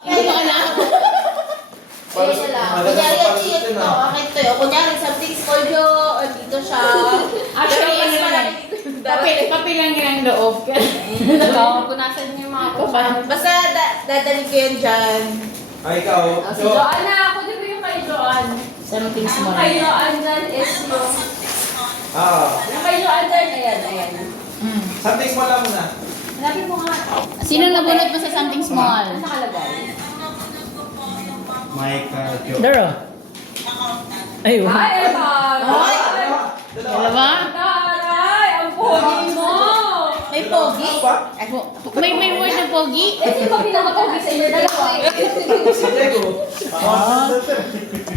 Hindi ko na. Ayun na lang. Kunyari yung cheat to. Bakit to yun? Kunyari something small yun. Dito siya. Actually, Pero mas ano malaki yan? dito. Papel lang yan ang loob. Punasan niyo yung mga kutsara. Basta dadali ko yan dyan. Ay, ikaw. Si Joanna, ako din ko yung kay Joan. Something Ang small. kay Joan dyan is yung... Yung kay Joan dyan, ayan. Something small lang muna. Hanapin mo nga. Sino nabunot mo sa something small? Ano nakalagay? Mike, Dara. Ay, wow. Ay, Evan! Ay! Dalawa? Taray! Ang pogi mo! May pogi? May word na pogi? Eh, sino ba pinaka-pogi sa inyo dalawa? Si Diego.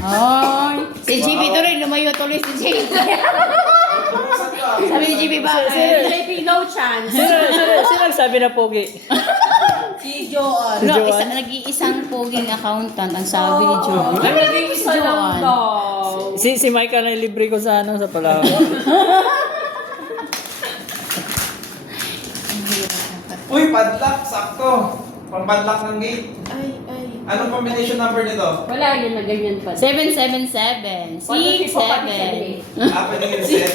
Ay. Si JB tuloy, lumayo tuloy si JB. Sabi ni JB ba? JP, no chance. Sino nagsabi na pogi? Si Joan. Si No, Joan? nag-iisang poging accountant ang sabi ni Joan. Ay, naging isa lang daw. Si Mike na libre ko sa sa Palawan. Uy, padlock. Sakto. Pang-padlock ng gate. Ay. Anong combination number nito? Wala yun na ganyan pa. 777. 67. Pwede yung set.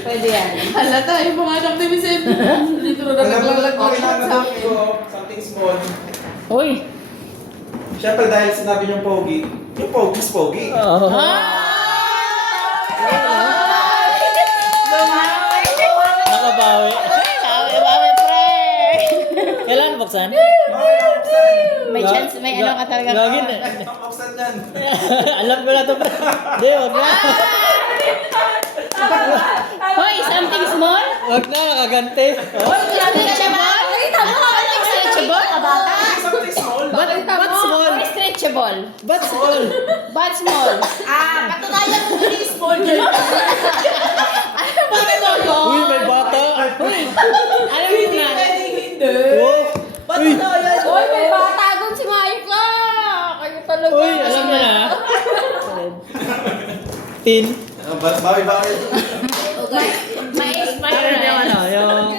Pwede yan. Hala tayo mga anak ni Vicente. Dito na Okay lang naman ko. Something small. Uy. Siyempre dahil sinabi niyong pogi. Yung pogi is pogi. Oh. Nakabawi. Bawi, pre. Kailan buksan? Okay lang, buksan. May chance, may ano ka talaga. Gagin eh. Buksan yan. Alam ko na to. Hindi, wag na. Hoy, something small? Wag na, nakagante. Something stretchable? Something stretchable? Kabata? Something small. But small? Hoy, stretchable. But small? But small. Patunayan mo yung small dyan. Ano ba ito? Uy, may bata. Alam mo na. Oh. Uy, Uy, may bata doon si Maika! Kayo talaga. uy, alam mo na. Tin. Bawi. May Ano yung ano, yung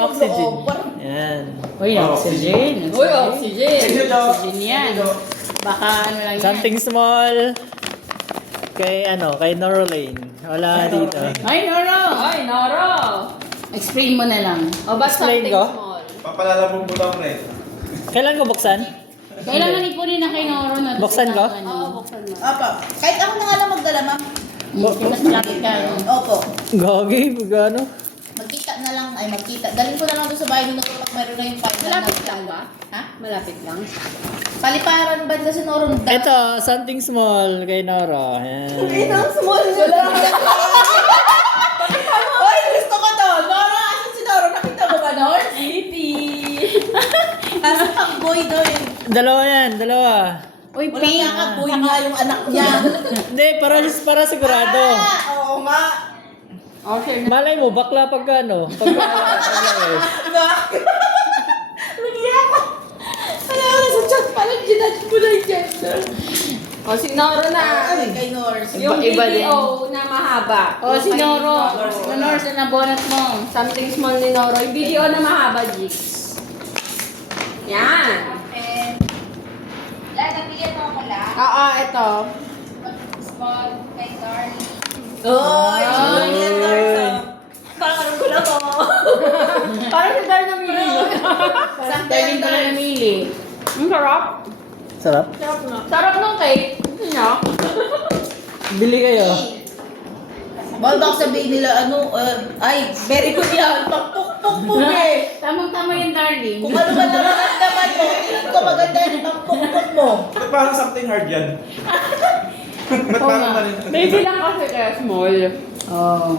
oxygen. Yan. Uy, oxygen. Uy, oxygen. Thank you, Joe. Oxygen yan. Baka ano lang yan. Something small. Kay Norlane. Wala dito. Ay, Noro. Ay, Noro! Explain mo na lang. O, ba Explain something ko? small? Papalala mong butang red. Kailan ko buksan? Kailangan ipunin na kay Noro na. Buksan ko? Oo, buksan mo. Opo. Kahit ako na nga lang magdala, ma'am. Mas lapit ka. Opo. Gagi, gano? Magkita na lang. Ay, magkita. Dalhin ko na lang doon sa bahay nila kapag meron na yung final. Malapit lang ba? Ha? Malapit lang. Paliparan ba kasi noron? Ito, something small kay Nora. Yan. Ang small nyo lang. Oy, gusto ko to. Nora, asan si Nora? Nakita mo ba, Nora? City! Asa pang boy doon? Dalawa yan, dalawa. Uy, Walang pink. nakaboy nga yung anak niya. Hindi, para sigurado. Oo nga. Okay na. Malay mo, bakla pagka Pagka, Nagya ako. Kaya ako nasa chat pala, ginadge mo na yung gender. O, si Noro na. Ay, kay Nora. Yung Iba din. video na mahaba. O, si Noro. Noro, sa nabonat mo. Something small ni Noro. Yung video na mahaba, Jigs. Yan. Oo, ito. Oy, Ay. yan, Nora. Parang gulo ko. Parang si Dar namili. Darling ko na namili. Ang sarap. sarap. Sarap ng cake. Gusto niyo? Bili kayo. Bawal baka sabihin nila, ay, very good yan. Pagpukpuk eh. Tamang-tama yung darling. Kung ano ba nararamdaman mo, tingin ko maganda yung pagpukpuk mo. Ba't parang something hard yan? Ba't parang mali? Baby lang kasi kaya small. Oh.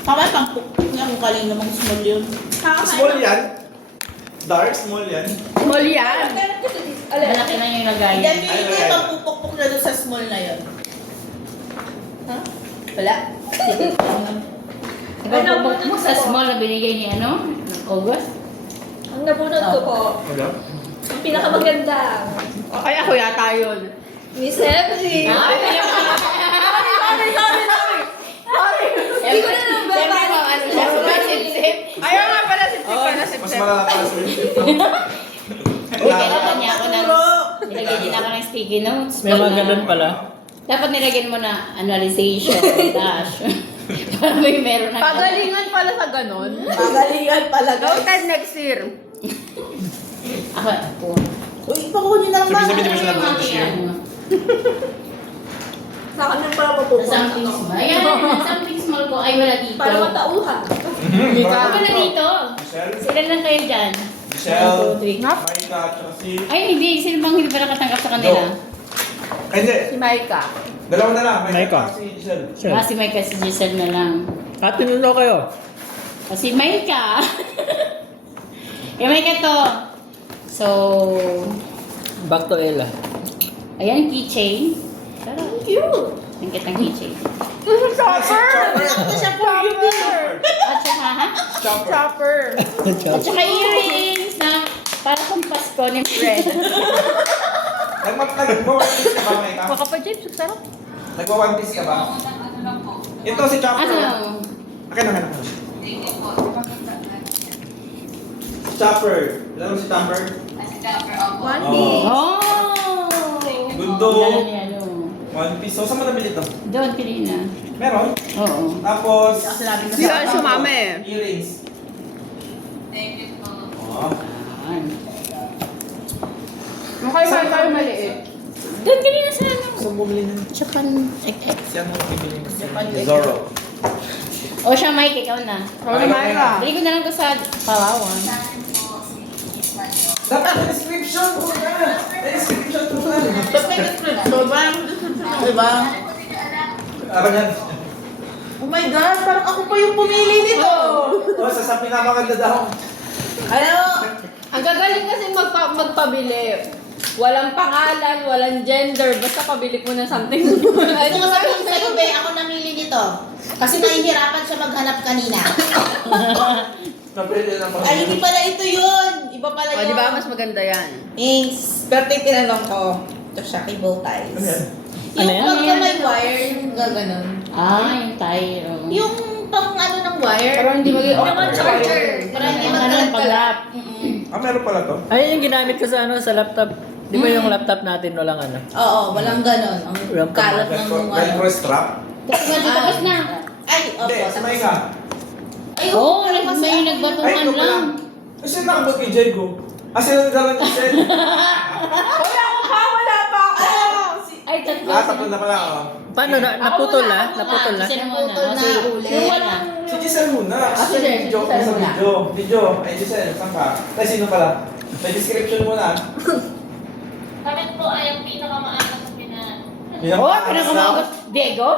Kamas pang pukpuk niya kung kalin namang small yun. Small yan? Dark, small yan? Small yan. Malaki na yung lagayan. Yan yung hindi pagpupukpuk na doon sa small na yun. Ha? Wala? Sige. Ibabubok mo sa small na binigay ni August? Ang nabunod ko po. Wala? Ang pinakamaganda. O kaya ako yata yun. Miss Emily. Ay, Hindi ko na nababa. Siyempre mo, ano siya, sumasip-sip. Ayaw nga pala si Tip. Mas malala para sa Uy, kailangan niya ako ng... Paturo. Naglagay din ako ng sticky notes. May mga ganun pala. Dapat nilagyan mo na annualization, dash. Para may meron na. Pagalingan pala sa ganon. Pagalingan pala. Noted next year. Ako. Uy, pakunin na naman. Sabi-sabi di ba siya nag-launch year? Sa akin pala mapupunta. Something small. Ayan, something small ko. Ay, wala dito. Para matauhan. Wala dito. Michelle? Sila lang kayo dyan. Michelle? 1, 2, 3. Maika, tsaka si... Ay, hindi. Sino bang hindi pa nakatanggap sa kanila? Ay, hindi. Si Maika. Dalawa na lang. Maika. Maika, si Giselle. Sure. Si Mike si Giselle na lang. Ate, nuno kayo. Si Maika. Yung Maika to. So, Back to Ella. ayan, keychain. Cute. Ang kitang keychain. Chopper! Ito siya for you. At saka, ha? Chopper! At saka earrings na para kung Pasko ni Fred. Nagwa-one piece ka ba, Maika? Baka pa, James. Sarap. Nagwa-one piece ka ba? Ito si Chopper. Ano? Akin. Chopper. Alam mo si Chopper? One Oo. day. Oh! Gundo. Lalo ni ano. One piece. So, saan mo nabili ito? Doon, kanina. Meron. Oo. Tapos... Hindi ka sumama eh. Earrings. Oh. Ayan. Okay, tayo maliit. Doon, kanina sa ano. Saan bumili ng... Japan XX. Siya mo bibili ng Japan Zoro. O siya, Mike, ikaw na. Ako na Maika. Bili ko na lang to sa Palawan. Dapat may description po na. May description po na. Ba't may description? Parang description, diba? Ano yan? Oh my God, parang ako pa yung pumili nito. Oh, sa pinapaganda daw. Ano? Ang gagaling kasi magpabili. Walang pangalan, walang gender, basta pabili mo ng something. Ay, kung sabihin sa'yo, be, ako namili nito. Kasi nahihirapan siya maghanap kanina. Napili ng Ay, hindi pala ito yun. Iba pala O, yun. di ba? Mas maganda yan. Thanks. Pero tinanong ko. Ito siya, kay bow ties. Ano yan? Yung Ano yan? pagka may wire, yung gaganon. Yung tayo. Yung pang ano ng wire. Pero hindi magiging Yung charger. Para hindi magkalat-kalat. Ah, meron pala to? Ayun yung ginamit ko sa sa laptop. Di ba yung laptop natin walang ano? Oo, walang ganon. Ang Walang kalat ng Velcro ano. strap? Tapos na, tapos na. Ay, Hindi, opo. sa Maika. Ay, Oo, pero kasi may ako- Ay, nagbatungan ito pala. lang. Ay, sino nakabot kay Jego? Ah, sino nagdala ni Sel? Wala pa ako! Ay, tatlo. Tapos na pala, oh. Paano na? Naputol na? Naputol na? Sino muna? Naputol na Kasi ulit. yung wala. Si Giselle muna. si Giselle, Video. si Giselle Sa muna. video. Video. Ay, Giselle, saan ka? Ay, sino pala? May description muna. Bakit po ay ang pinakamaaga sa pinan? Oh, pinakamaga. Diego?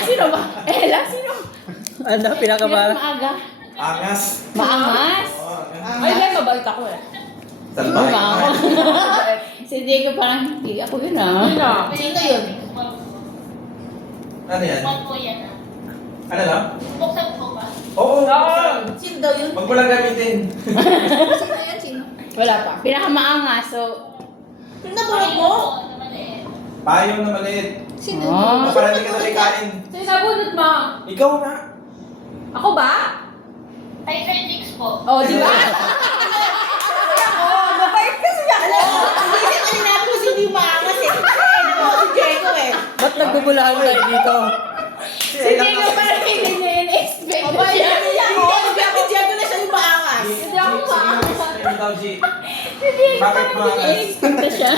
Sino ba? Ella, sino? Ano? Pinakamara? Pinakamaaga. Angas. Maangas? Oh, angas. Ay, dahil mabait ako eh. Salbay. Mama. Si Diego parang, hindi ako yun ah. Sino yun? Ano yan? One po yan ah. Ano lang? Buksan po ba? Oo, Sino daw yun? Wag mo lang gamitin. Sino yan? Sino? Wala pa. Pinakamaangas, so... Nabulog mo? Na maliit. Payong na maliit. Sino? Ah. Para hindi ka nalikain. Sino nabunot mo? Ikaw na. Ako ba? Ay, Fenix po. Oh, di ba? Mabait kasi ako. Kasi kanina ko si hindi maangas eh. Ako si Diego eh. Ba't nagbubulahan tayo dito? Si Si Diego parang hindi niya in-expect O ba, yan ako. Sabi Diego na siya yung maangas. Hindi ako maangas. Si Diego Bakit parang maangas? hindi in-expect na siya.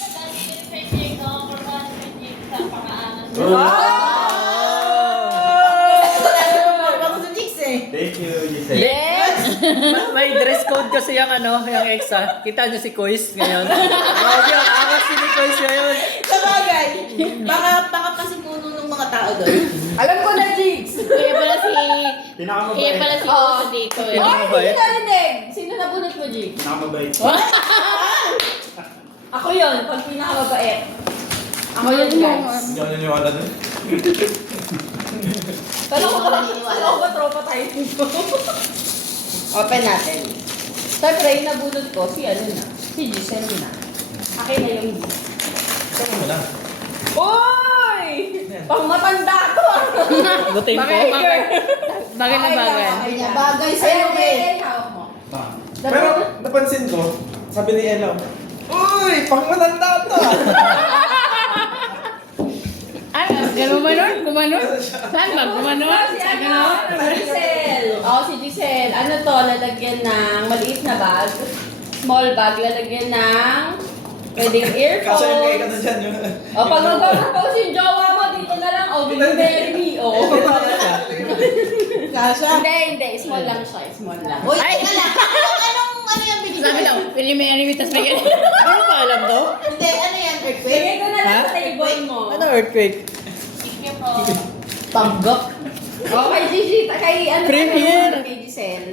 Dahil yung Fenix, no? Portahan si Fenix sa pangaangas. Bago sa chicks eh. Thank you, Giselle. Yes! May dress code kasi yung ano, yung exa. Kita niyo si Kois ngayon. Grabe, ang angas si Kois ngayon. Sabagay. Baka kasi puno ng mga tao doon. Alam ko na, Jigs! Kaya pala si... Pinakamabait. Kaya pala si Oo. Oso dito eh. Ay, Mabait. hindi narinig! Sino nabunot mo, Jigs? Pinakamabait. Ako yun, pag pinakamabait. Ako yun, guys. Hindi ako naniwala dun. Kala ko ba, Hindi ko kala ko ba tropa tayo dito? Open natin. Siyempre, yung nabunot ko, si ano na, si Giselle na. Akin na yung Saan mo na? Uy! Pang matanda to ah! Buting po. Bagay na bagay. Ay, bagay sa'yo Ayun, eh. ayun, hawak mo. Pero napansin ko, sabi ni Ella, eh, pang matanda to. Ay, gano'n ba nun? Kumanon? Saan ba? Kumanon? Si Saan ano? gano'n? Si Giselle. Oh, si Giselle. Ano to? Lalagyan ng maliit na bag. Small bag. Lalagyan ng pwedeng Kaso yung kaya ka na earphones. dyan yung... O, pag mag-propose yung jowa mo, dito na lang. O, biniberry me. O. Kasha? Hindi. Small lang siya. Small lang. Uy, teka lang. Ano yung binigay? Sabi daw, preliminary tas may ganun. Ano pa alam to? Hindi, ano yan? Earthquake? Bigay ko na lang Ha? sa table mo. Ano earthquake? Thank you po. Panggap. Okay, Gigi. Kay ano? Premiere. Kay Giselle.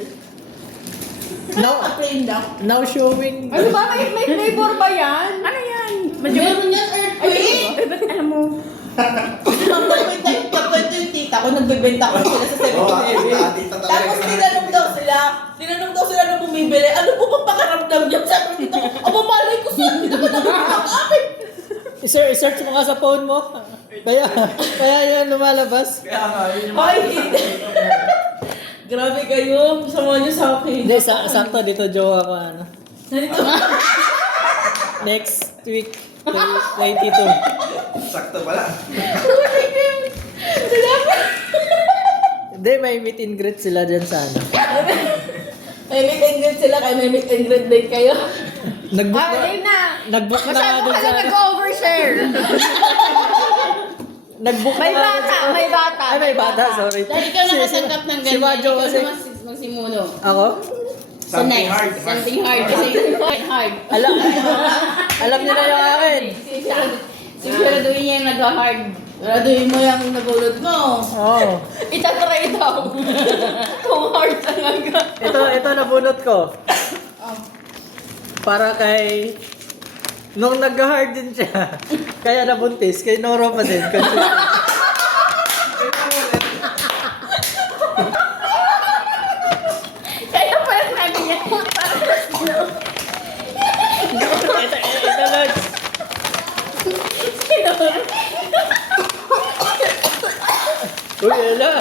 Plain lang. Now showing. Ano ba? May flavor ba yan? Ano yan? Meron yan, earthquake. Ay, ba't alam mo? Pagkwento yung tita ko, nagbebenta ko sila sa 7-Eleven. Tapos tinanong daw sila nung bumibili, ano po bang pakaramdam niya? Sabi ko dito, aba malay ko saan, hindi naman nakakapit. I-search mo nga sa phone mo. Kaya yan lumalabas. Kaya nga, yun yung... Ay, grabe kayo, sama niyo sa akin. Hindi, sakto dito jowa ko ano. Next week, 22. Sakto pala. Hindi, may meet and greet sila dyan sa ano. May meet and greet sila, kaya may meet and greet din kayo. Nag-book Ah, na. ayun na. Nag-book na nga Masyado dun ka sa na nag-overshare. Nag-book May na nga bata, dun sa- may bata. Ay, may bata, sorry. Dahil ikaw nakatanggap ng ganyan. Si Majo ikaw kasi. naman magsimuno. Ako? Something hard. Something hard. Kasi hard. Alam nila yung akin. Siguraduhin niya yung nag-hard. Siguraduhin mo yung nabulot mo. Oo. Itatry daw. Kung hard talaga. Ito nabunot ko. Para kay... Nung nag-hard din siya, kaya nabuntis, kay Noro pa din. Kaya pala sabi niya. Ito, Lods. Uy, ala.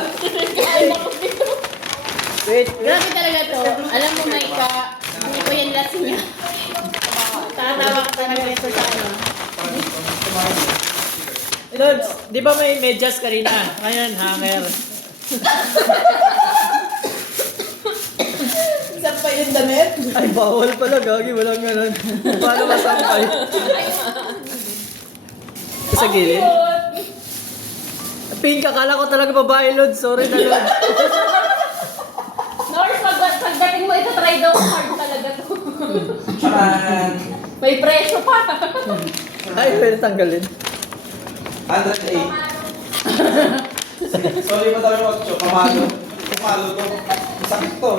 Wait, Grabe talaga to. Alam mo, Maika, hindi ko yan last niya. Tatawa ka talaga ito sa ano. Lods, di ba may medyas kanina? Ngayon, hanger. Isang pa yung damit. Ay, bawal pala, gagi. Walang ganun. Paano masampay? Sa gilid? Pink, akala ko talaga babae, Lods. Sorry na, Lods. Norse, pagdating mo, itatry daw hard talaga to. Charan! May presyo pa. Ay, pwede tanggalin. 108. Sorry pa tayo mag-show. Pamalo. Pamalo to. Masakit to.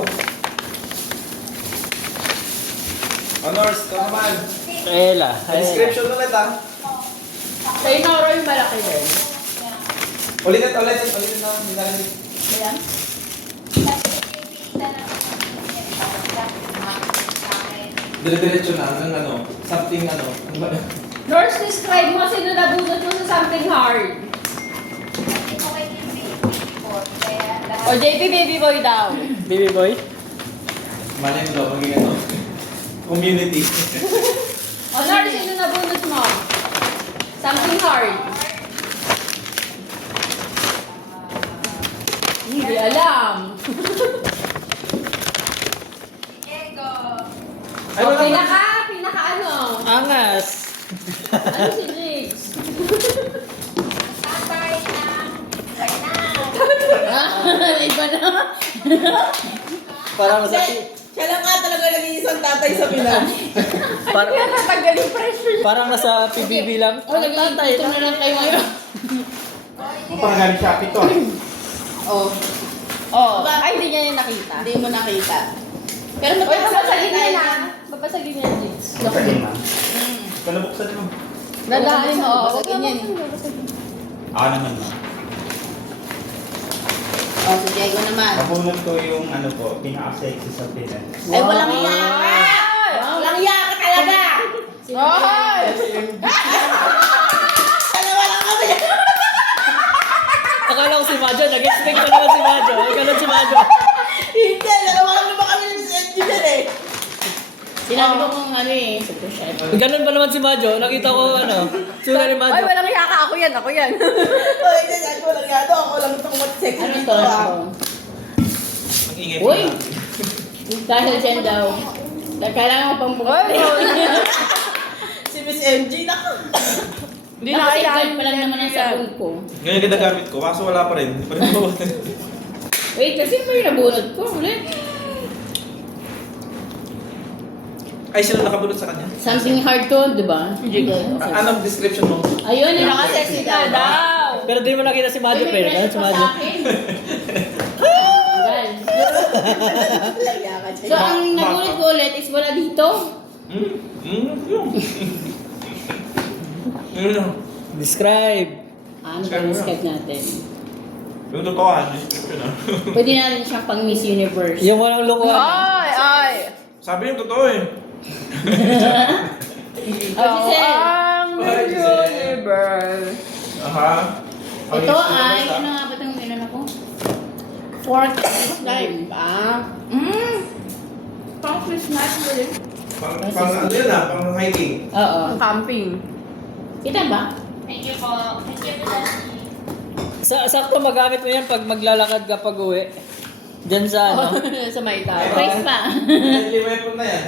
Honors, ito naman. Ela. Description ulit ah. Sa Inoro yung malaki din. Ulitin na. Hindi na rin. Ayan. Dire-diretso na. Ano? Something ano. Ano ba? Norse, describe mo sino nabunot mo sa something hard. O JP Baby Boy daw. Baby boy? Mali mo daw. Maging ano. Community. O Norse, sino nabunot mo? Something hard. Hindi alam. Ay, O wala ba? pinaka ano? Angas. Ano si Jigs? Iba na. Para masakit. Siya lang nga talaga nag-iisang tatay sa Pinas. Para, Kaya natanggal yung pressure. parang nasa PBB lang. O, nag-iintay na lang kayo ngayon. Mapangagaling Shopee to. Oh. Oh. Ay, hindi niya yung nakita. Hindi mo nakita. Pero Uy, babasagin niya tayo. na. Babasagin niya, Jigs. Kala buksan mo. Dadahin mo. Babasagin yan. Ako naman na. O, si Diego naman. Nabunod ko yung ano po, pinaka-sexy sa Pinas. Ay, walang iya ka! Walang iya ka talaga! Hoy! Dalawa lang kami! Akala ko si Majo. Nag-expect ko naman si Majo. Ikaw lang si Majo. Hindi, dalawa lang naman kami ni Miss Edgy dyan eh. Sinabi ko kung ano eh, super chef. Ganun ba naman si Majo? Nakita ko sura ni Ay, Majo. walang hiya ka. Ako yan. Ay, ganyan ko lang yan. Ako lang itong sexy Ano dito to? ah. Ang ingay Uy! pa. Dahil dyan daw. Kailangan mo pang buhay. Si Miss MG na. Hindi na kailangan pa lang naman ang sabon ko. Ngayon ginagamit ko, kaso wala pa rin. Hindi pa rin mabutin. Wait, kasi may nabunod ko. Ulit. Ay, sila nakabulot sa kanya. Something hard to, di ba? Anong description mo? Ayun, yun ang Nakasexy na daw. Pero di mo nakita si Majo, pero ganun si Majo. So, ang nagulit ko ulit is wala dito. Yun lang. Describe. Ano ba yung Skype natin? Yung totohan, description ah. Pwede natin siyang pang Miss Universe. Yung walang lukuhan. Ay. Sabi yung totoo eh. Oh, Giselle. Ang Ay, Giselle. universe. Aha. Ito ay, ano nga ba itong gano'n ako? Fork is life. Pang Christmas mo rin. Pang ano yun ah, pang hiking. Oo. Camping. Kita ba? Thank you po. Thank you po, Daddy. Sakto magamit mo yan pag maglalakad ka pag uwi. Diyan sa Sa may tao. Face pa. Deadly weapon na yan.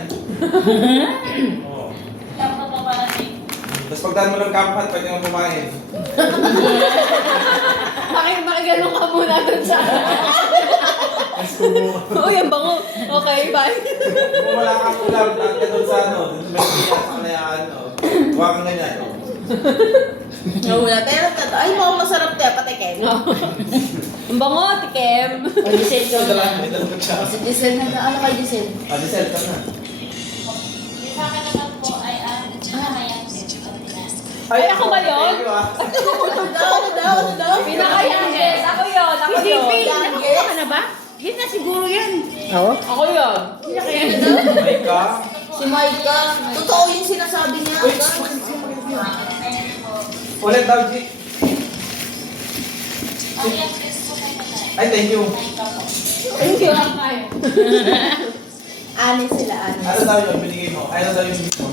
Oo. Lang po po parating. Tapos pagdaan mo ng camp hut, pwede kang kumain. Makiganong ka muna dun sa... Uy, ang bango. Okay, bye. Kung wala kang ulam, lang ka doon sa ano, doon sa may piya, sa kalayaan, huwa kang ganyan. Nawala tayo. Ay, mukhang masarap tayo. Patikin. Ang bango, tikem. O, Giselle ko May na. dalagang siya. Si Giselle na. Ano kay Giselle? Giselle, ka na. Yung sa akin naman po ay pinakayan din. Ay, ako ba yun? Thank you ah. Ano daw? Pinaka-youngest. Ako yun. Ako yun. Nakakuha ka na ba? Yun na siguro yan. Oo? Ako yun. Ay ka. Si Micah. Totoo yung sinasabi niya. Ulit daw, G. Ang youngest po kayo na. Ay, thank you. Thank you. Anis sila, anis. Ano daw yung binigay mo? Ay, ano daw yung gift mo?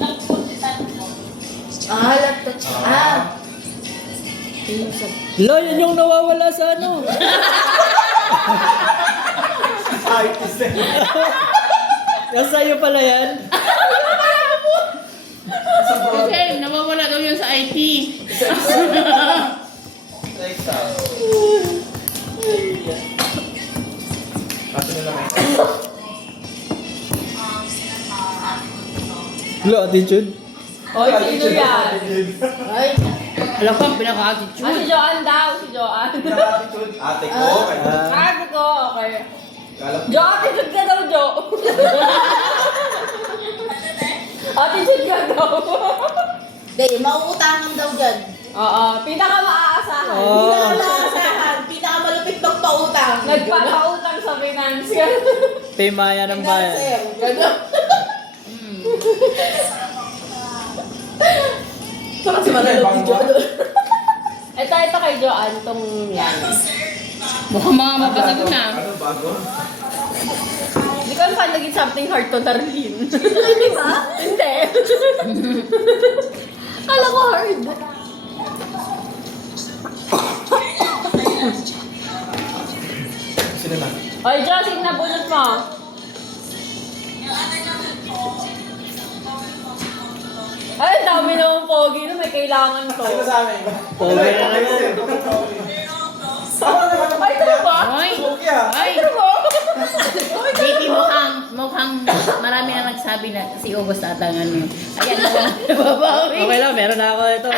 Lang po, design po. Laptop. Lo, yan yung nawawala sa ano. Ay, Giselle. Nasa iyo pala yan. Giselle, nawawala daw yun sa IT. Next time. Kasi na lang eh. Lo, attitude. Oy, sino yan? Ay, alam ko, pinaka-attitude. Si Joanne daw. Si Joanne. Attitude. Ate ko. Ate ko, okay. Kalap. Jo, attitude ka daw, Jo. Attitude ka daw. Hindi, mauutangan daw dyan. Oo, pinaka-maaasahan. Pinaka-maasahan. Pinaka-malupit magpautang. Nagpapautang sa finance ka. Pimaya ng bayan. Financer. Gano'n. Ito kasi malalog si Jodo. Ito kay Joanne, tong yan. Mukhang mga mabasagot na. Ano bago? Hindi ko alam naging something hard to Darlene. Hindi ba? Hindi. Kala ko hard. Sino na? Oy, Jo, sige na bunot mo. Ay, ang dami naman pogi na may kailangan to. Sino sa amin? Pogi na naman. Ay, ito ba? Ay, Pogi ah. ay. Ito ba? JP, mukhang marami na nagsabi na si August tatangan mo. Ayan, nababawi. Okay lang, meron na ako ito.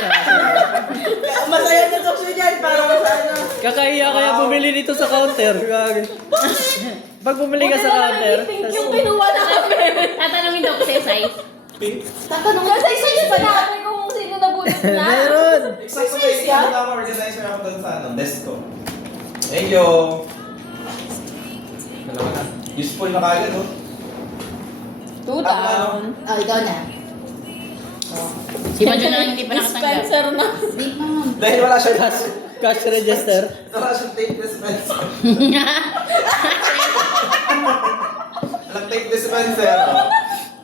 Masaya na daw siya dyan para masana. Kakahiya kaya bumili dito sa counter. Pag bumili ka sa counter, Pink yung kinuha namin. Tatanungin daw ko sa size. Pink? Tatanong Kasi isa yung sinabi kung sino nabunot na. meron. Exacto ba yung ako organizer ako doon sa ano, desk ko. Eyo. Dalawa na. Useful na kagad oh. 2 down. Oh, ikaw na. Si Madjo na hindi pa nakatanggap. Dispenser na. Di pa. Dahil wala siya Cash register. wala siyang tape dispenser. Walang tape dispenser. Oh.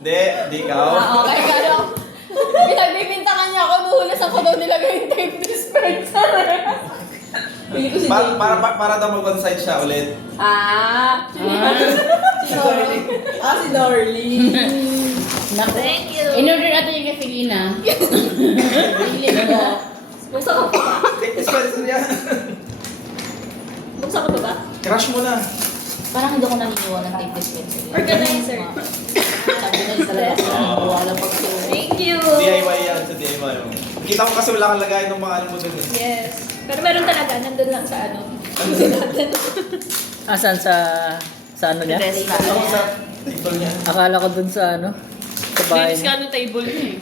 Hindi ikaw. Okay, kaya pinagbibintangan niya ako, nuhulas ako daw nilagay yung tape dispenser. Pili ko si Para daw mag-onside siya ulit. si Darling. Si Darling. Naku. Thank you. In-order natin yung kay Felina. Feeling ko. Buksan ko pa ba? Dispenser yan. Buksan ko pa ba? Crush mo na. Parang hindi ako naniniwala ng tape dispenser. Organizer. Sabi na talaga ako, wala pag Thank you. DIY yan sa DIY mo. Kita ko kasi wala kang lagay ng mga ano mo dun eh. Yes. Pero meron talaga, nandun lang sa ano. Asan sa ano niya? Ako sa table niya. Akala ko dun sa ano? Sa bahay Bilis niya. ka ng table niya eh.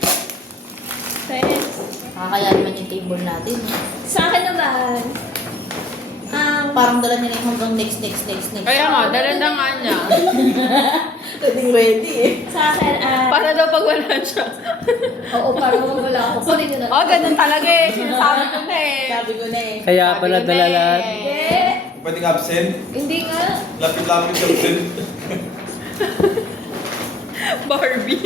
Thanks. Nakakaya naman yung table natin. Sa akin naman, Parang dala niya na yung hanggang next. Kaya nga, dala na nga niya. Ready eh. sa akin, Para daw pag wala siya. oo, parang wala ako. Kunin nyo na. Oh, ganun talaga eh. Sinasabi ko na eh. Sabi ko na eh. Kaya Sabi pala ko na dala eh. lahat. Hindi. Pwedeng absent. Hindi nga. Lapit-lapit absent. Barbie.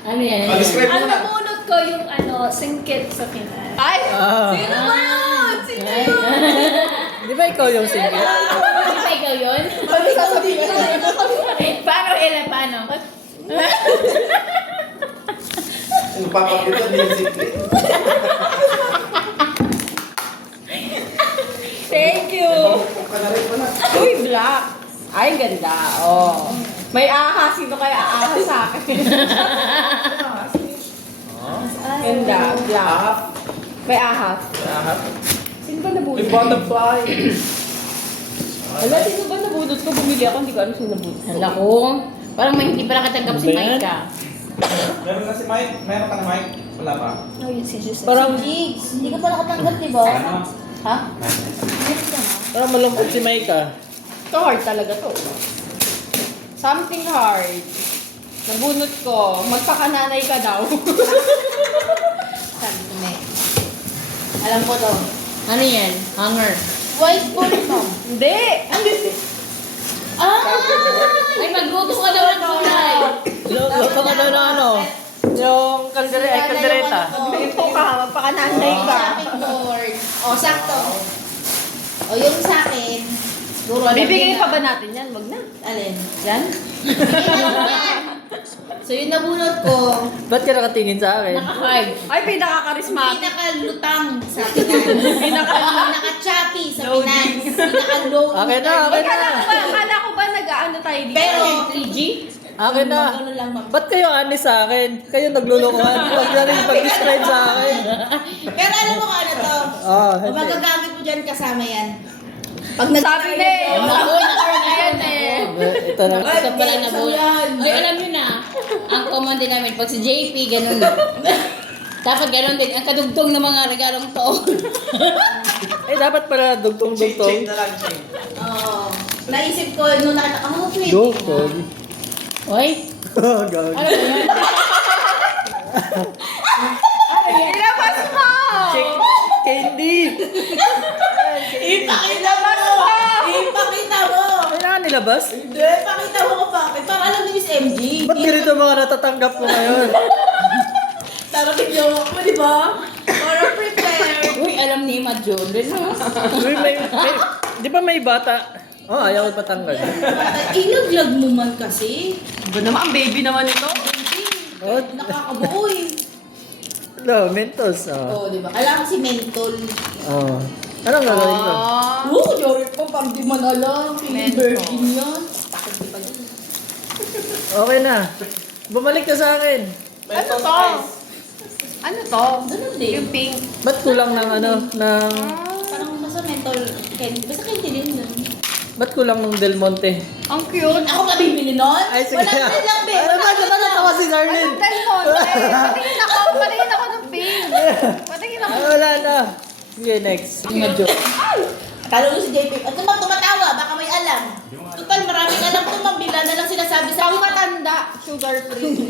Ano yan? Describe mo Ang na. nabunot ko yung singkit sa Pinas. Ay! Ah. Sino ba yun? Sino yun? Di ba ikaw yung single? Hindi ba ikaw yun? Ano sasabihin ko na? Paano ilan? Paano? Papakita niya yung secret. Thank you! Kung ka na rin pala. Uy, black. Ay, ganda. Oh. May ahas. Sino kaya ahas sa akin? Ganda. Black. May ahas. Sino ba nabunot? Yung butterfly. Wala, sino ba nabunot ko? Bumili ako, hindi ko alam sino nabunot ko. Hala ko. Parang may hindi pala katanggap si Ano ba yan? Mike ka. Meron na si Mike? Meron ka na Mike? Wala pa? Oh, yun si Giselle. Parang, Jigs, hindi ka pala katanggap, di ba? Ano? Ha? parang malungkot si Micah. Ito hard talaga to. Something hard. Nabunot ko. Magpakananay ka daw. Sabi ko na Alam ko to. Ano yan? Hanger. Whiteboard mo. Hindi! Ay, magluto ka daw ng gulay. Luto ka daw na ano? Yung kaldereta. Ito ka, magpakananay ka. Shopping board. O, sakto. O, yung sa akin. Siguro, Bibigay pa ba natin yan? Wag na. Alin? Yan? So, yung nabunot ko, Ba't ka nakatingin sa akin? naka-hard. Ay, pinaka-charismatic. Pinakalutang sa Pinas. Pinaka-choppy sa Pinas. Pinaka-low. Akin na, akin na. Akala ko ba nag-ano tayo dito? Pero, 3G? Akin na. Ano lang, ma'am. Ba't kayo honest sa akin? Kayo naglulukuhan. Huwag na rin pag-describe sa akin. Pero alam mo kung ano to? Ah, Kung hindi. magagamit mo dyan, kasama yan. Sabi na eh. Ako, Naka-yan eh. Ito na. Ito pala na Ay, yan. Ay, alam nyo na. Ang common din namin, pag si JP, ganun. Dapat ganun din. Ang kadugtong ng mga regalong to. Eh, dapat pala Chain dugtong-dugtong. na lang, chain. Oo. Naisip ko, nung nakita ko, pwede. Dugtong. Oy, Gag. ano ba yan? Ilabas mo! Candy! Ipakita mo! Ipakita mo! Kailangan nilabas? Hindi, pakita mo kung bakit. Para alam ni Miss MG. Ba't ganito mga natatanggap ko ngayon? Tarating niyo ako, di ba? Para prepared. Uy, alam ni Matt Jordan, ha? Uy, di ba may bata? Oh, ayaw ko patanggal. Ilaglag mo man kasi. Ba naman, ang baby naman ito. Oh, Nakakabuo eh. no, Mentos. Oh. Oo, di ba? Kailangan si Mentol. Oh. Anong gagawin ko? Jory pa, parang di man alam. Virgin yan. Okay na. Bumalik ka sa akin. Ano to? Ano to? Ganun din. Yung pink. Ba't kulang ng ano, ng... Parang basta Mentol. Basta candy din nun. Ba't kulang ng Del Monte? Ang cute. Ako pa bibili nun? Ay, sige. Wala na lang, be. Ano ba? Diba natawa si Darlene? Patingin ako ng pink. Patingin ako. Ay, wala na. Sige, next. Medyo. Talo mo si JP. At tumatawa, baka may alam. Total, maraming alam tumambila na lang sinasabi sa Pang matanda, sugar free.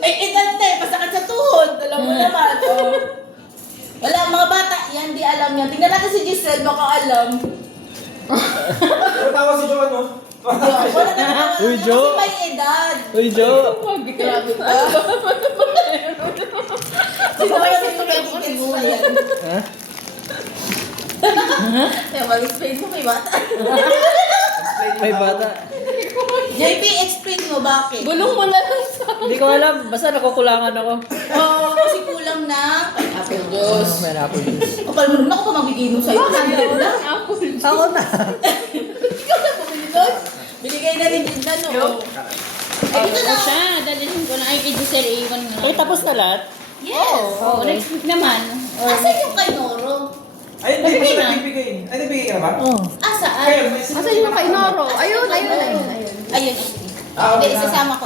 May edad na eh, pasakit sa tuhod. Alam mo naman. Oh. Wala, mga bata, yan di alam yan. Tingnan natin si Giselle, baka alam. Ano tawa si Joan, no? Wala na Uy, Jo. Kasi may edad. Uy, Jo. Grabe ka. Sino ba yung nagigets na yan? Ha? Eh, mag-explain mo kay bata. May bata. JP, explain mo bakit? Gulong mo na lang sa... Hindi ko alam. Basta nakukulangan ako. Oo, kasi kulang na pineapple juice. May apple juice. Kapal mo naman ako pa magbigay sa'yo. Ayaw na. Apple juice. Ako na. Ikaw na bumili doon. Binigay na rin din na, no? Ay, ito na. Siya, dadalhin ko na. Ay, kay Giselle, iwan mo na. Ay, tapos na lahat? Yes. Oo, next week naman. Asan yung kay Noro? Ay, hindi ko Nabigay siya na. nagbibigay. Ay, nagbigay ka na ba? Oo. Saan? Kayo, may Asan yung kay Noro? Ayun, ayun, ayun. Ayun. Ah, Hindi, okay na. isasama ko.